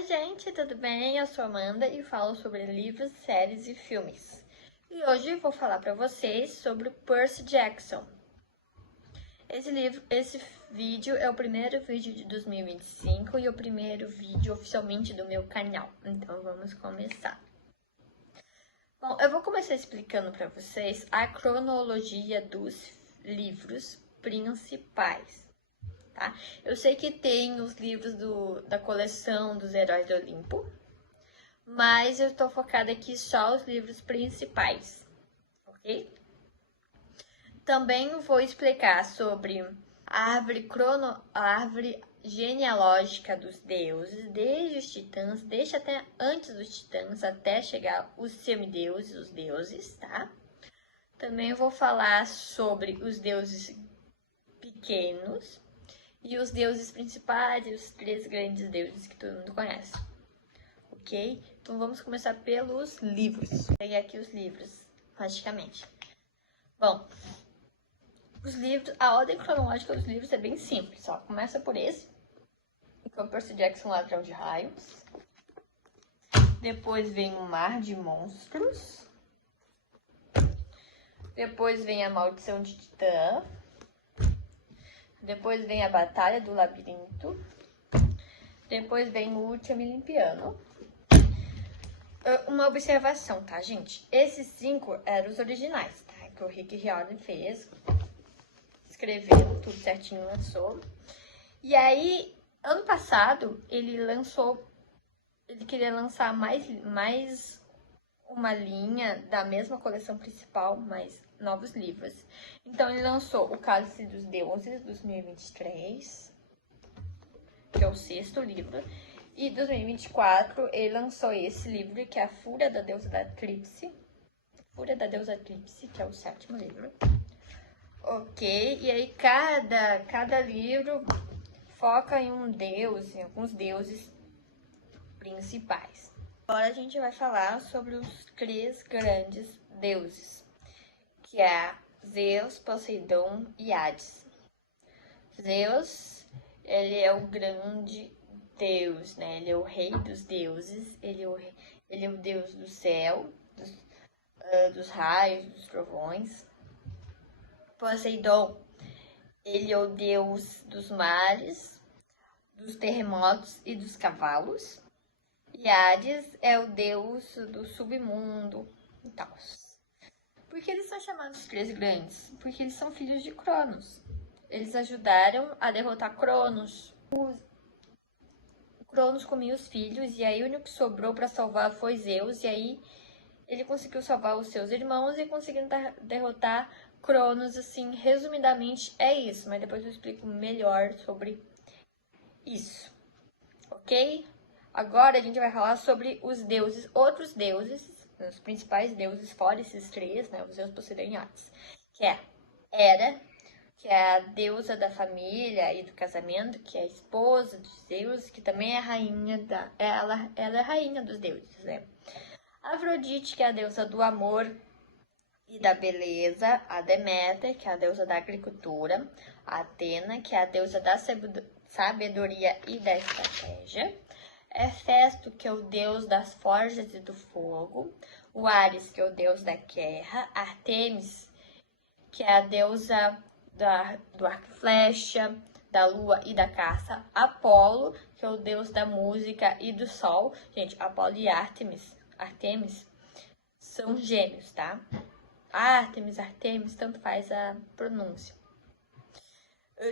Oi, gente, tudo bem? Eu sou Amanda e falo sobre livros, séries e filmes. E hoje vou falar para vocês sobre Percy Jackson. Esse vídeo é o primeiro vídeo de 2025 e o primeiro vídeo oficialmente do meu canal. Então vamos começar. Bom, eu vou começar explicando para vocês a cronologia dos livros principais. Tá? Eu sei que tem os livros da coleção dos Heróis do Olimpo, mas eu estou focada aqui só os livros principais, ok? Também vou explicar sobre a árvore genealógica dos deuses, desde os titãs, desde até antes dos titãs, até chegar os semideuses, os deuses, tá? Também vou falar sobre os deuses pequenos, e os deuses principais e os 3 grandes deuses que todo mundo conhece. Ok? Então vamos começar pelos livros. Vou pegar aqui os livros, praticamente. Bom, os livros, a ordem cronológica dos livros é bem simples. Ó. Começa por esse, que é o Percy Jackson, Ladrão de Raios. Depois vem o Mar de Monstros. Depois vem a Maldição de Titã. Depois vem a Batalha do Labirinto. Depois vem o Último Olimpiano. Uma observação, tá, gente? Esses 5 eram os originais, tá? Que o Rick Riordan fez. Escreveu tudo certinho, lançou. E aí, ano passado, ele queria lançar mais uma linha da mesma coleção principal, mais novos livros. Então, ele lançou o Cálice dos Deuses, 2023, que é o 6º livro. E em 2024, ele lançou esse livro, que é a Fúria da Deusa da Eclipse. Fúria da Deusa Eclipse, que é o 7º livro. Ok, e aí cada livro foca em um deus, em alguns deuses principais. Agora a gente vai falar sobre os 3 grandes deuses, que é Zeus, Poseidon e Hades. Zeus, ele é o grande Deus, né? Ele é o rei dos deuses, ele é o deus do céu, dos raios, dos trovões. Poseidon, ele é o deus dos mares, dos terremotos e dos cavalos. E Hades é o deus do submundo e tal. Por que eles são chamados 3 grandes? Porque eles são filhos de Cronos. Eles ajudaram a derrotar Cronos. Cronos comia os filhos, e aí o único que sobrou para salvar foi Zeus, e aí ele conseguiu salvar os seus irmãos e conseguiu derrotar Cronos, assim, resumidamente é isso, mas depois eu explico melhor sobre isso, ok? Agora a gente vai falar sobre os deuses, outros deuses, os principais deuses fora esses 3, né, os Zeus, Poseidon e Hades, que é Hera, que é a deusa da família e do casamento, que é a esposa de Zeus, que também é rainha ela é rainha dos deuses, né? Afrodite, que é a deusa do amor e da beleza, a Deméter, que é a deusa da agricultura, a Atena, que é a deusa da sabedoria e da estratégia, Hefesto, que é o deus das forjas e do fogo, o Ares, que é o deus da guerra, Artemis, que é a deusa do arco e flecha, da lua e da caça, Apolo, que é o deus da música e do sol. Gente, Apolo e Artemis são gêmeos, tá? Artemis, tanto faz a pronúncia.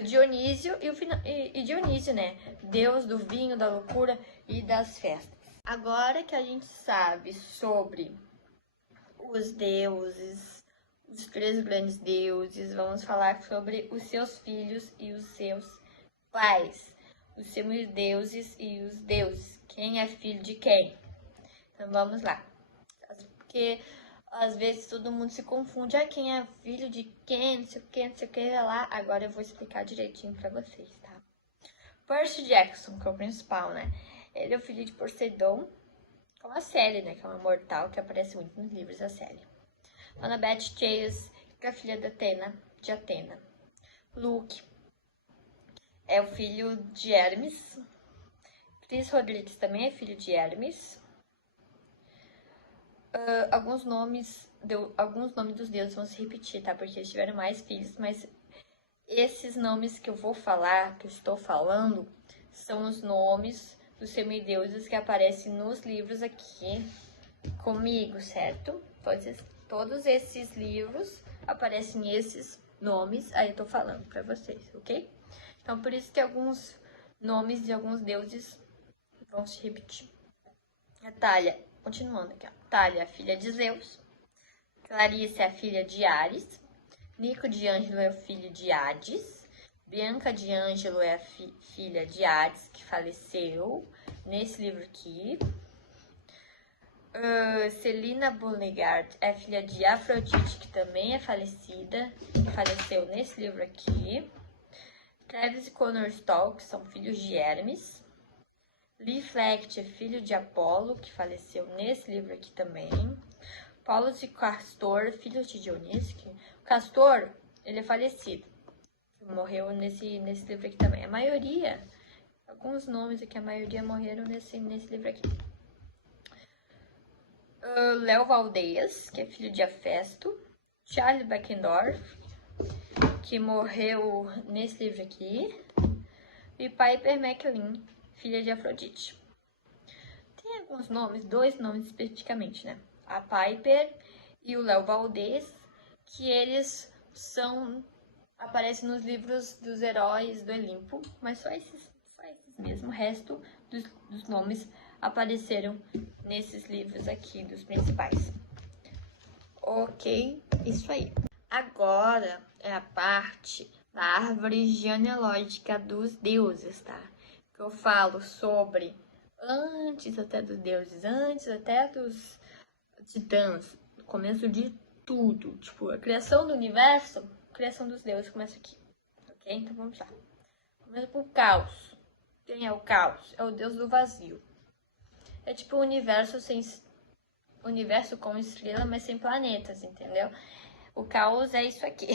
Dionísio e Dionísio, né? Deus do vinho, da loucura e das festas. Agora que a gente sabe sobre os deuses, os 3 grandes deuses, vamos falar sobre os seus filhos e os seus pais, os semideuses e os deuses. Quem é filho de quem? Então vamos lá. Porque às vezes todo mundo se confunde. Quem é filho de quem? Não sei o que lá. Agora eu vou explicar direitinho pra vocês, tá? Percy Jackson, que é o principal, né? Ele é o filho de Poseidon, com a Sally, né? Que é uma mortal que aparece muito nos livros da Sally. Annabeth Chase, que é a filha de Atena. Luke é o filho de Hermes, Cris Rodrigues também é filho de Hermes. Alguns nomes dos deuses vão se repetir, tá? Porque eles tiveram mais filhos, mas esses nomes que eu vou falar, que eu estou falando, são os nomes dos semideuses que aparecem nos livros aqui comigo, certo? Todos esses livros aparecem esses nomes, aí eu tô falando pra vocês, ok? Então, por isso que alguns nomes de alguns deuses vão se repetir. A Thalia, continuando aqui, ó. Thalia é a filha de Zeus. Clarice é a filha de Ares. Nico de Ângelo é o filho de Hades. Bianca de Ângelo é a filha de Hades, que faleceu nesse livro aqui. Celina Beauregard é filha de Afrodite, que também é falecida, que faleceu nesse livro aqui. Travis e Connor Stokes são filhos de Hermes. Lee Flecht é filho de Apolo, que faleceu nesse livro aqui também. Paulo e Castor, filhos de Dionísio. O Castor, ele é falecido. Morreu nesse livro aqui também. A maioria, alguns nomes aqui, a maioria morreram nesse livro aqui. Léo Valdez, que é filho de Hefesto. Charles Beckendorf, que morreu nesse livro aqui. E Piper McLean, filha de Afrodite. Tem alguns nomes, 2 nomes especificamente, né? A Piper e o Léo Valdez, que eles aparecem nos livros dos heróis do Olimpo, mas só esses mesmo. O resto dos nomes apareceram nesses livros aqui, dos principais. Ok, isso aí. Agora é a parte da árvore genealógica dos deuses, tá? Que eu falo sobre antes até dos deuses, antes até dos titãs, o começo de tudo. Tipo, a criação do universo, a criação dos deuses começa aqui. Ok? Então vamos lá. Começa por caos. Quem é o caos? É o deus do vazio. É tipo o universo com estrela, mas sem planetas, entendeu? O caos é isso aqui.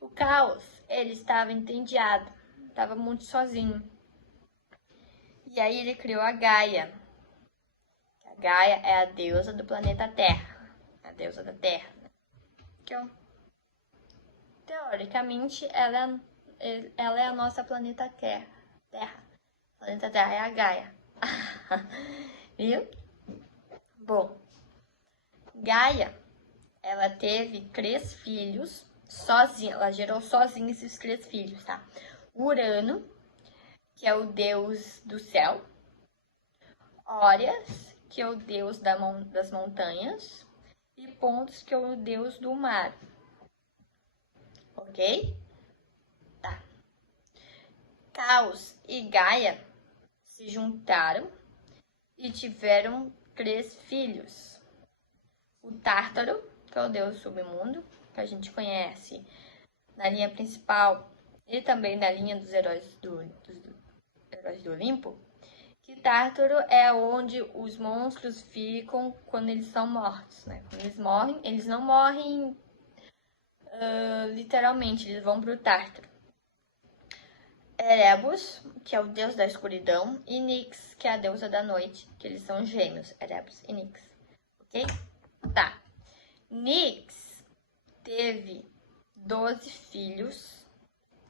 O caos, ele estava entediado, estava muito sozinho. E aí ele criou a Gaia. A Gaia é a deusa do planeta Terra, a deusa da Terra. Que, teoricamente, ela é a nossa planeta Terra. O planeta Terra é a Gaia. Viu? Bom, Gaia, ela teve 3 filhos sozinha, ela gerou sozinha esses 3 filhos, tá? Urano, que é o deus do céu. Órias, que é o deus das montanhas. E Pontos, que é o deus do mar. Ok? Tá. Caos e Gaia se juntaram e tiveram 3 filhos. O Tártaro, que é o deus do submundo, que a gente conhece na linha principal e também na linha dos heróis do Olimpo, que Tártaro é onde os monstros ficam quando eles são mortos, né? Quando eles morrem, eles não morrem literalmente, eles vão pro Tártaro. Erebus, que é o deus da escuridão, e Nix, que é a deusa da noite, que eles são gêmeos, Erebus e Nix. Ok? Tá. Nix teve 12 filhos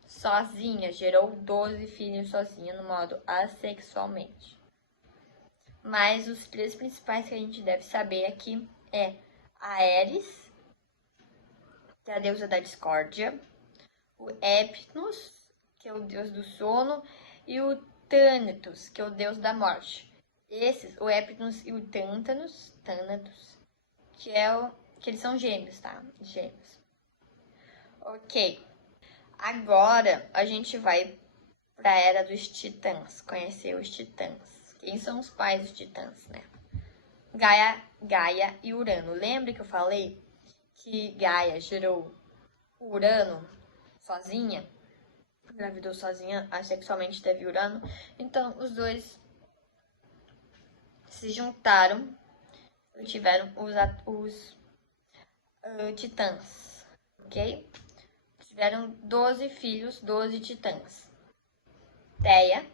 sozinha, gerou 12 filhos sozinha no modo assexualmente. Mas os 3 principais que a gente deve saber aqui é a Ares, que é a deusa da discórdia, o Epnos, que é o deus do sono, e o Thanatos, que é o deus da morte. Esses, o Epnos e o Thanatos, que eles são gêmeos, tá? Gêmeos. Ok. Agora a gente vai para a era dos titãs, conhecer os titãs. Quem são os pais dos titãs, né? Gaia e Urano. Lembra que eu falei que Gaia gerou Urano sozinha? Engravidou sozinha, assexualmente teve Urano. Então, os dois se juntaram e tiveram os titãs, ok? Tiveram 12 filhos, 12 titãs. Teia,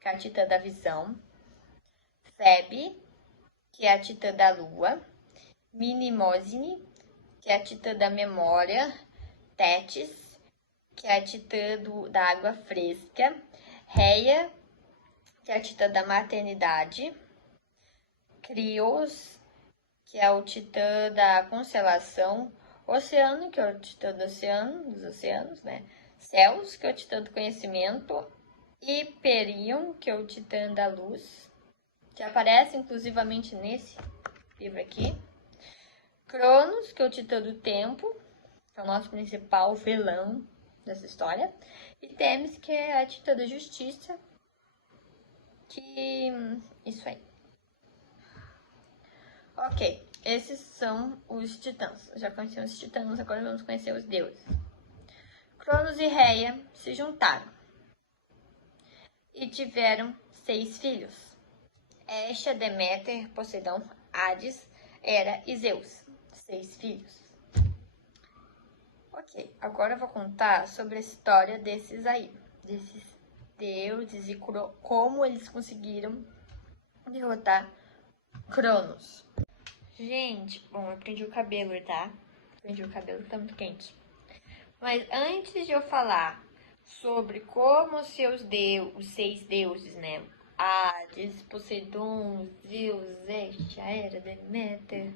que é a titã da visão, Febe, que é a titã da lua, Minimosine, que é a titã da memória, Tétis, que é a titã da água fresca, Reia, que é a titã da maternidade, Crios, que é o titã da constelação, Oceano, que é o titã do oceano, dos oceanos, né? Céus, que é o titã do conhecimento, Hyperion, que é o titã da luz, que aparece inclusivamente nesse livro aqui. Cronos, que é o titã do tempo, que é o nosso principal vilão dessa história. E Temis, que é a titã da justiça, que... isso aí. Ok, esses são os titãs. Já conhecemos os titãs, agora vamos conhecer os deuses. Cronos e Reia se juntaram e tiveram 6 filhos. Hestia, Deméter, Poseidon, Hades, Hera e Zeus. 6 filhos. Ok, agora eu vou contar sobre a história desses deuses e como eles conseguiram derrotar Cronos. Gente, bom, eu prendi o cabelo, tá? Prendi o cabelo que tá muito quente. Mas antes de eu falar sobre como os 6 deuses, né? Hades, Poseidon, Zeus, Hestia, Hera, Deméter.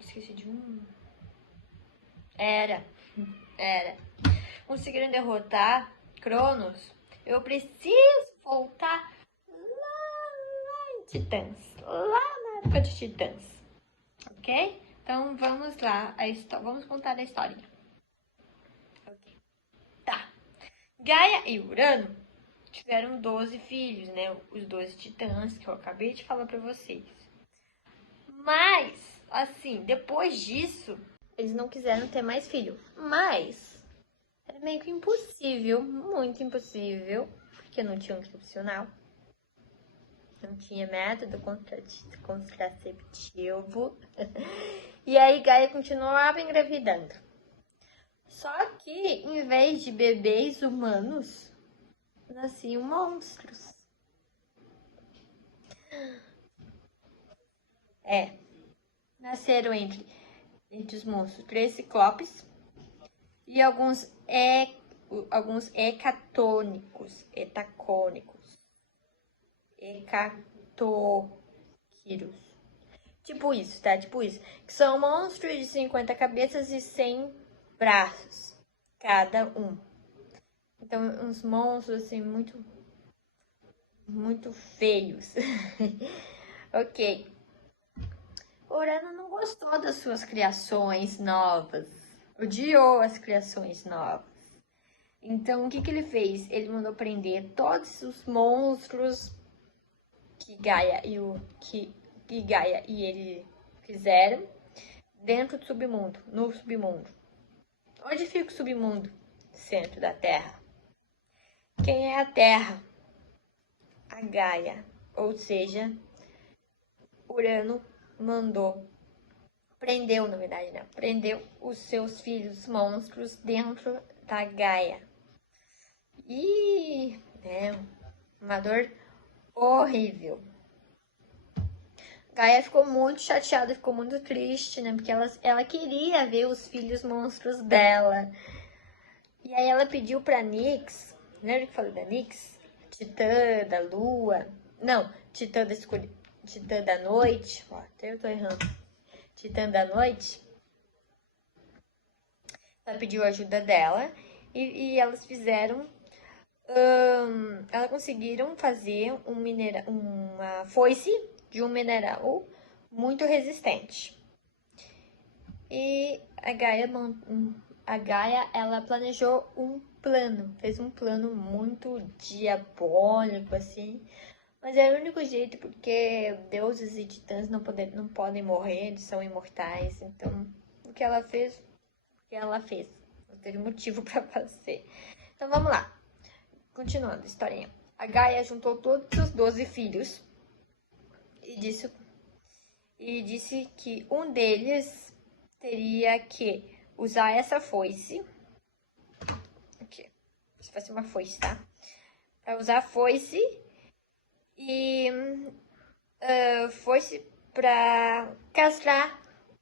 Esqueci de um. Era. Conseguiram derrotar Cronos. Eu preciso voltar lá em Titãs. Lá na época de Titãs. Ok? Então vamos lá. Vamos contar a historinha. Ok. Tá. Gaia e Urano tiveram 12 filhos, né? Os 12 titãs que eu acabei de falar pra vocês. Mas, assim, depois disso, eles não quiseram ter mais filho. Mas era meio que impossível, muito impossível, porque não tinha um anticoncepcional. Não tinha método contraceptivo. E aí Gaia continuava engravidando. Só que, em vez de bebês humanos, nasciam monstros. Nasceram entre os monstros 3 ciclopes e alguns hecatônicos, hecatoquíros. Tipo isso, tá? Tipo isso. Que são monstros de 50 cabeças e 100 braços, cada um. Então, uns monstros, assim, muito feios. Ok. Urano não gostou das suas criações novas. Odiou as criações novas. Então, o que ele fez? Ele mandou prender todos os monstros que Gaia e ele fizeram dentro do submundo, no submundo. Onde fica o submundo? Centro da Terra. Quem é a Terra? A Gaia. Ou seja, Urano prendeu, na verdade, né? Prendeu os seus filhos monstros dentro da Gaia. E uma dor horrível. Gaia ficou muito chateada, ficou muito triste, né? Porque ela queria ver os filhos monstros dela. E aí ela pediu pra Nyx, lembra que eu falei da Nyx? Titã da lua. Não, Titã da escuridão. Titã da noite. Ó, até eu tô errando. Titã da noite. Ela pediu ajuda dela. E elas fizeram. Elas conseguiram fazer uma foice de um mineral muito resistente. E a Gaia, ela planejou fez um plano muito diabólico, assim. Mas é o único jeito, porque deuses e titãs não podem morrer, eles são imortais. Então, o que ela fez. Não teve motivo para fazer. Então, vamos lá. Continuando a historinha. A Gaia juntou todos os 12 filhos e disse que um deles teria que usar essa foice. Aqui. Isso vai ser uma foice, tá? Vai usar a foice e foice pra castrar.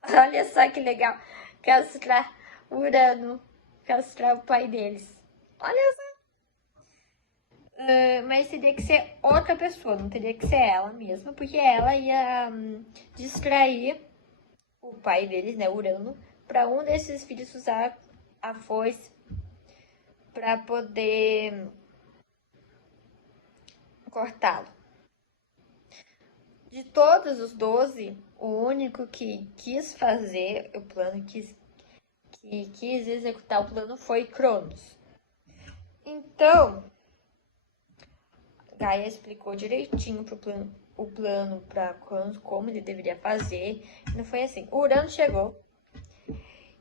Olha só que legal. Castrar Urano. Castrar o pai deles. Olha só. Mas teria que ser outra pessoa, não teria que ser ela mesma, porque ela ia distrair o pai deles, né, Urano, para um desses filhos usar a foice para poder cortá-lo. De todos os 12, o único que quis fazer o plano, que quis executar o plano foi Cronos. Então, Gaia explicou direitinho o plano para Cronos, como ele deveria fazer. Não foi assim. O Urano chegou.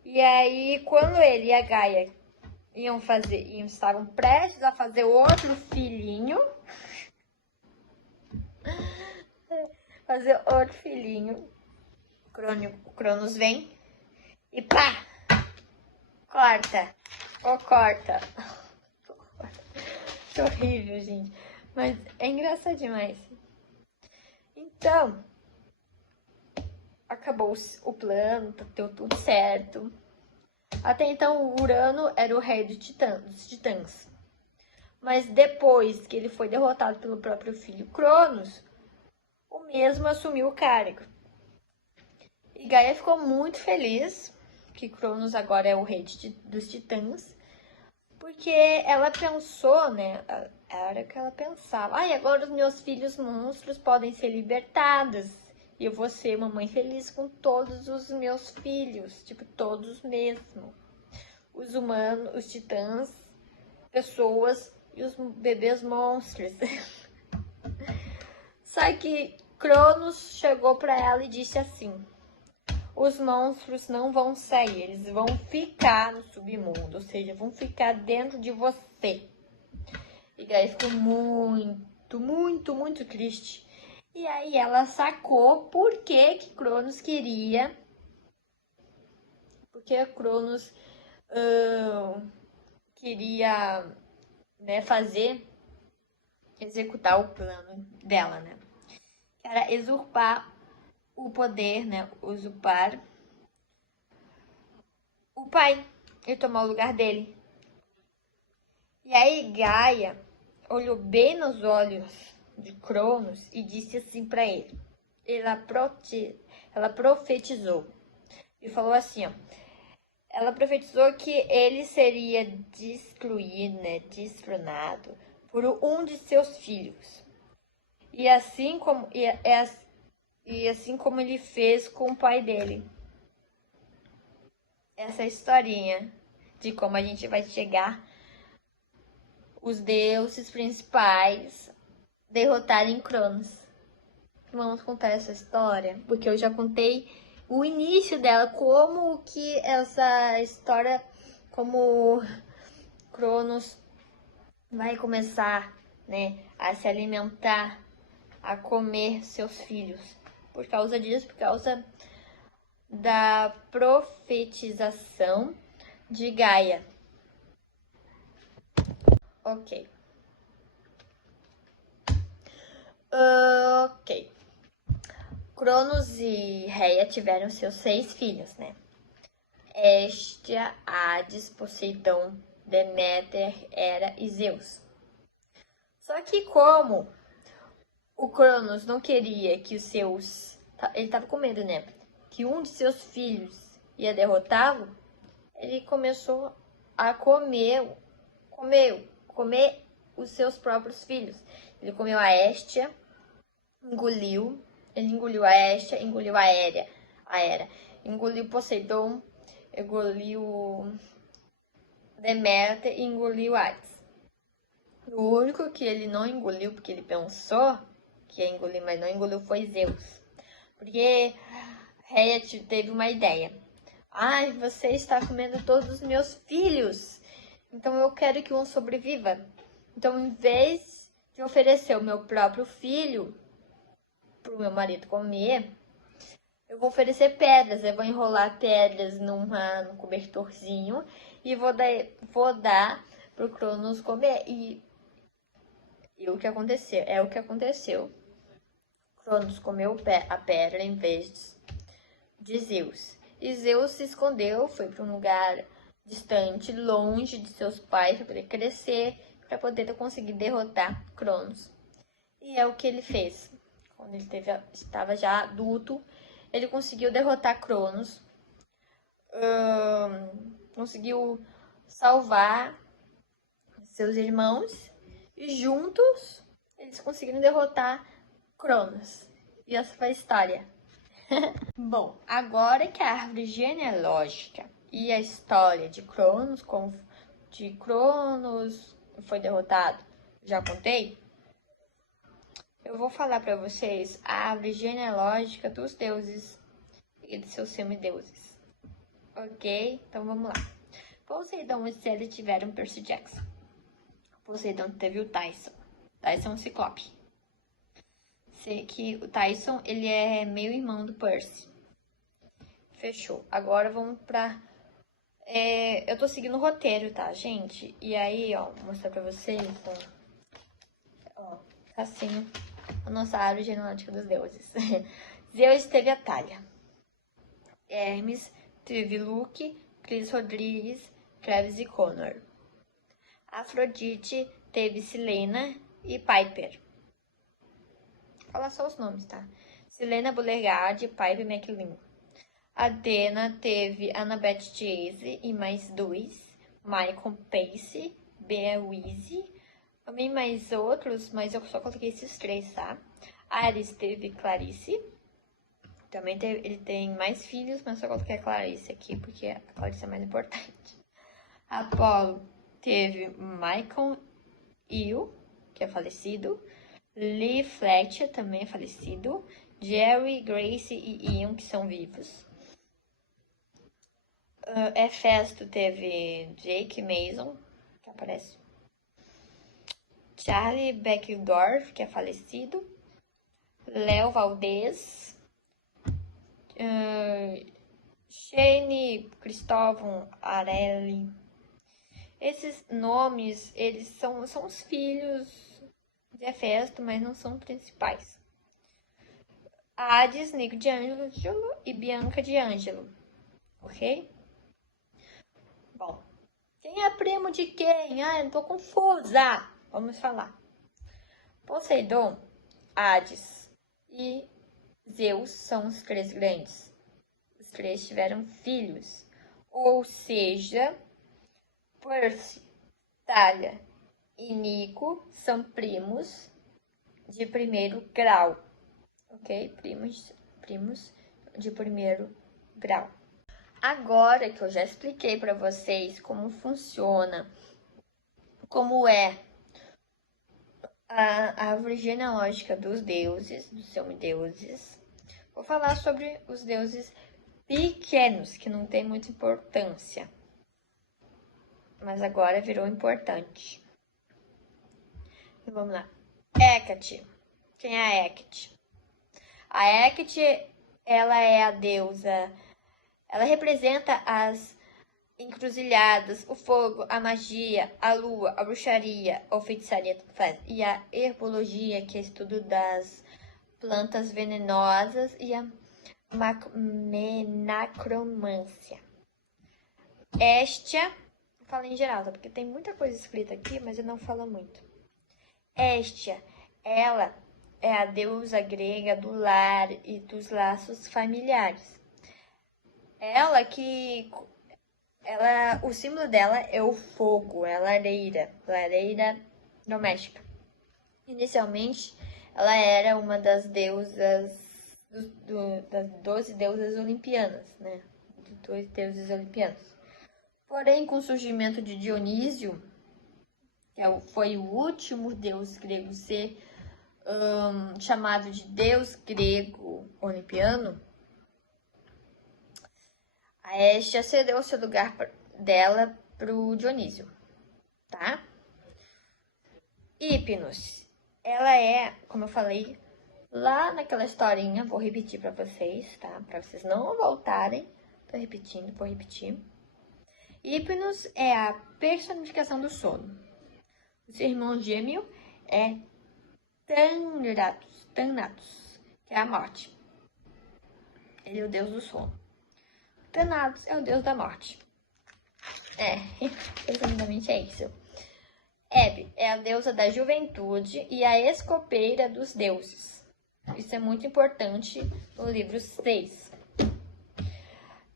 E aí, quando ele e a Gaia estavam prestes a fazer outro filhinho. Cronos vem e pá! Corta! Corta! Que horrível, gente. Mas é engraçado demais. Então, acabou o plano, deu tudo certo. Até então, o Urano era o rei dos titãs. Mas depois que ele foi derrotado pelo próprio filho Cronos, o mesmo assumiu o cargo. E Gaia ficou muito feliz que Cronos agora é o rei dos titãs, porque ela pensou, né? Era o que ela pensava. Agora os meus filhos monstros podem ser libertados. E eu vou ser uma mãe feliz com todos os meus filhos. Tipo, todos mesmo. Os humanos, os titãs, pessoas e os bebês monstros. Só que Cronos chegou para ela e disse assim: os monstros não vão sair, eles vão ficar no submundo, ou seja, vão ficar dentro de você. E Gaia ficou muito triste. E aí ela sacou por que Cronos queria. Porque Cronos queria, né, executar o plano dela, né? Que era usurpar o poder, né? Usurpar o pai e tomar o lugar dele. E aí Gaia olhou bem nos olhos de Cronos e disse assim para ele. Ela profetizou e falou assim, ó. Ela profetizou que ele seria destruído, né, destronado por um de seus filhos. E assim como ele fez com o pai dele. Essa historinha de como a gente vai chegar os deuses principais derrotarem Cronos. Vamos contar essa história, porque eu já contei o início dela, como que essa história, como Cronos vai começar, né, a se alimentar, a comer seus filhos. Por causa disso, por causa da profetização de Gaia. Ok. Cronos e Reia tiveram seus 6 filhos, né? Hestia, Hades, Poseidon, Deméter, Hera e Zeus. Só que como o Cronos não queria que os seus... Ele tava com medo, né? Que um de seus filhos ia derrotá-lo, ele começou a comer os seus próprios filhos. Ele comeu a Hestia, ele engoliu a Hestia, engoliu a Hera, engoliu Poseidon, engoliu Deméter e engoliu Hades. O único que ele não engoliu, porque ele pensou que ia engolir, mas não engoliu, foi Zeus. Porque Reia teve uma ideia. Você está comendo todos os meus filhos, então eu quero que um sobreviva. Então, em vez de oferecer o meu próprio filho para o meu marido comer, eu vou oferecer pedras. Eu vou enrolar pedras num cobertorzinho e vou dar pro Cronos comer. E E o que aconteceu? É o que aconteceu. Cronos comeu a pedra em vez de Zeus. E Zeus se escondeu, foi para um lugar distante, longe de seus pais, para poder crescer, para poder conseguir derrotar Cronos. E é o que ele fez. Quando ele estava já adulto, ele conseguiu derrotar Cronos, conseguiu salvar seus irmãos e juntos eles conseguiram derrotar Cronos. E essa foi a história. Bom, agora que a árvore genealógica e a história de Cronos, como de Cronos foi derrotado, já contei, eu vou falar para vocês a árvore genealógica dos deuses e de seus semideuses. Ok? Então vamos lá. Poseidon e Célia tiveram Percy Jackson. Poseidon teve o Tyson. Tyson é um ciclope. Sei que o Tyson, ele é meio irmão do Percy. Fechou. Agora vamos pra... eu tô seguindo o roteiro, tá, gente? E aí, ó, vou mostrar pra vocês, ó, assim, a nossa árvore genealógica dos deuses. Zeus teve a Talha. Hermes teve Luke, Chris Rodrigues, Travis e Connor. Afrodite teve Silena e Piper. Vou falar só os nomes, tá? Silena Beauregard e Piper McLean. Athena teve Annabeth Chase e mais dois. Michael Pace, Bea Weezy. Também mais outros, mas eu só coloquei esses três, tá? Ares teve Clarice. Também ele tem mais filhos, mas só coloquei a Clarice aqui, porque a Clarice é mais importante. Apolo teve Michael Io, que é falecido. Lee Fletcher, também é falecido. Jerry, Grace e Ian, que são vivos. Hefesto teve Jake Mason, que aparece. Charlie Beckendorf, que é falecido. Léo Valdez. Shane Cristóvão Arelli. Esses nomes, eles são os filhos de Hefesto, mas não são principais. Hades, Nico de Ângelo e Bianca de Ângelo. Ok? Bom, quem é primo de quem? Eu tô confusa. Vamos falar. Poseidon, Hades e Zeus são os três grandes. Os três tiveram filhos. Ou seja, Percy, Thalia e Nico são primos de primeiro grau. Ok? Primos de primeiro grau. Agora que eu já expliquei para vocês como funciona, como é a árvore genealógica dos deuses, dos semideuses, vou falar sobre os deuses pequenos, que não tem muita importância. Mas agora virou importante. Então, vamos lá. Hecate. Quem é a Hecate? A Hecate, ela é a deusa... Ela representa as encruzilhadas, o fogo, a magia, a lua, a bruxaria, a feitiçaria e a herbologia, que é o estudo das plantas venenosas, e a menacromância. Hestia, falo em geral, tá? Porque tem muita coisa escrita aqui, mas eu não falo muito. Hestia, ela é a deusa grega do lar e dos laços familiares. O símbolo dela é o fogo, é a lareira doméstica. Inicialmente, ela era uma das deusas, das 12 deusas olimpianas, né? De 12 deuses olimpianos. Porém, com o surgimento de Dionísio, que foi o último deus grego ser chamado de deus grego olimpiano, a Hestia cedeu o seu lugar dela para o Dionísio, tá? Hipnos, ela é, como eu falei lá naquela historinha, vou repetir para vocês, tá? Para vocês não voltarem, tô repetindo, vou repetir. Hipnos é a personificação do sono. O seu irmão gêmeo é Thanatos, que é a morte. Ele é o deus do sono. Thanatos é o deus da morte. Resumidamente é isso. Hebe é a deusa da juventude e a escopeira dos deuses. Isso é muito importante no livro 6.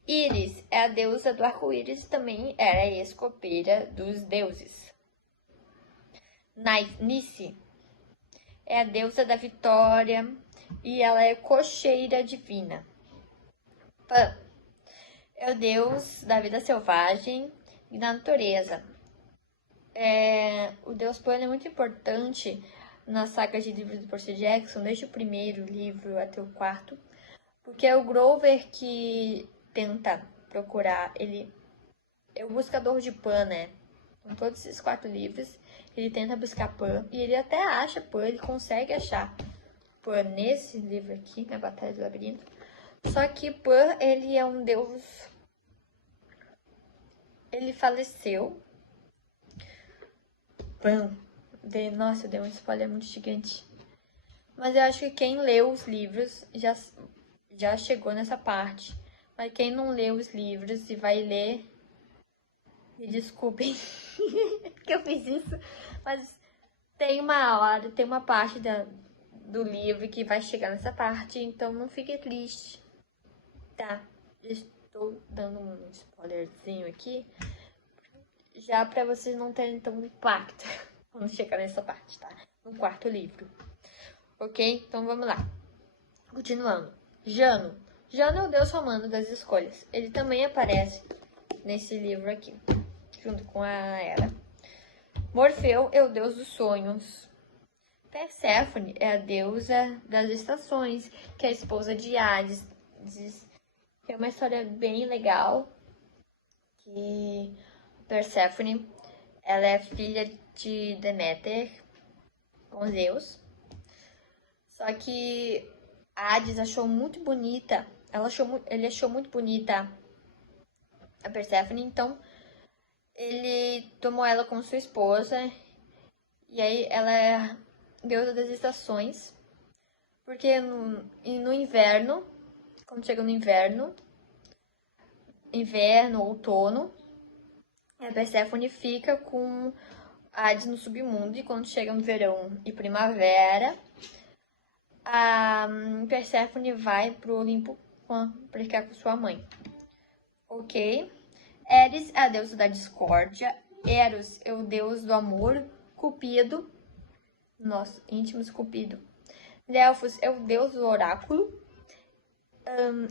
Íris é a deusa do arco-íris e também era a escopeira dos deuses. Nice é a deusa da vitória e ela é cocheira divina. Pan é o deus da vida selvagem e da natureza. O deus Pan é muito importante na saga de livros do Percy Jackson, desde o primeiro livro até o quarto, porque é o Grover que tenta procurar, ele é o buscador de Pan, né? Com todos esses 4 livros, ele tenta buscar Pan e ele até acha Pan, ele consegue achar Pan nesse livro aqui, na Batalha do Labirinto. Só que Pan, ele é um deus, ele faleceu. Pan, nossa, eu dei um spoiler muito gigante. Mas eu acho que quem leu os livros já chegou nessa parte. Mas quem não leu os livros e vai ler, me desculpem que eu fiz isso, mas tem uma parte do livro que vai chegar nessa parte, então não fique triste, tá? Estou dando um spoilerzinho aqui, já pra vocês não terem tão impacto quando chegar nessa parte, tá? No 4º livro. Ok? Então vamos lá. Continuando. Jano é o deus romano das escolhas. Ele também aparece nesse livro aqui, junto com a Hera. Morfeu é o deus dos sonhos. Perséfone é a deusa das estações, que é a esposa de Hades. É uma história bem legal, que Perséfone, ela é filha de Deméter com Zeus. Só que Hades achou muito bonita, ele achou muito bonita a Perséfone, então ele tomou ela como sua esposa. E aí ela é deusa das estações, porque no inverno, quando chega no inverno, outono, a Perséfone fica com Hades no submundo, e quando chega no verão e primavera, a Perséfone vai pro Olimpo pra ficar com sua mãe. Ok? Eris é a deusa da discórdia. Eros é o deus do amor. Cupido, nosso íntimos Cupido. Delfos é o deus do oráculo.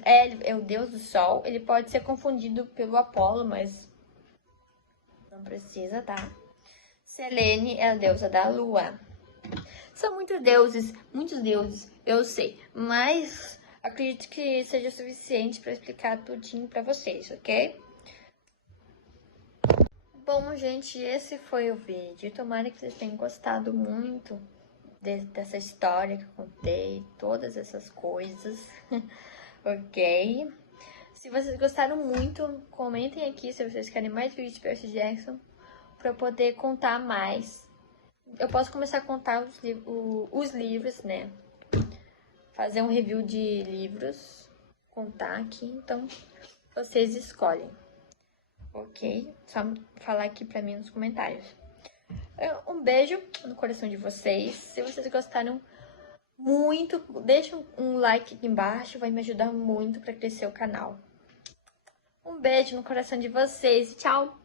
Hélio é o deus do sol. Ele pode ser confundido pelo Apolo, mas não precisa, tá? Selene é a deusa da lua. São muitos deuses, eu sei, mas acredito que seja suficiente para explicar tudinho para vocês, ok? Bom, gente, esse foi o vídeo. Tomara que vocês tenham gostado muito dessa história que eu contei, todas essas coisas, ok? Se vocês gostaram muito, comentem aqui se vocês querem mais vídeos de Percy Jackson, para eu poder contar mais. Eu posso começar a contar os livros, né? Fazer um review de livros, contar aqui, então vocês escolhem. Ok? Só falar aqui pra mim nos comentários. Um beijo no coração de vocês. Se vocês gostaram muito, deixa um like aqui embaixo. Vai me ajudar muito pra crescer o canal. Um beijo no coração de vocês. Tchau!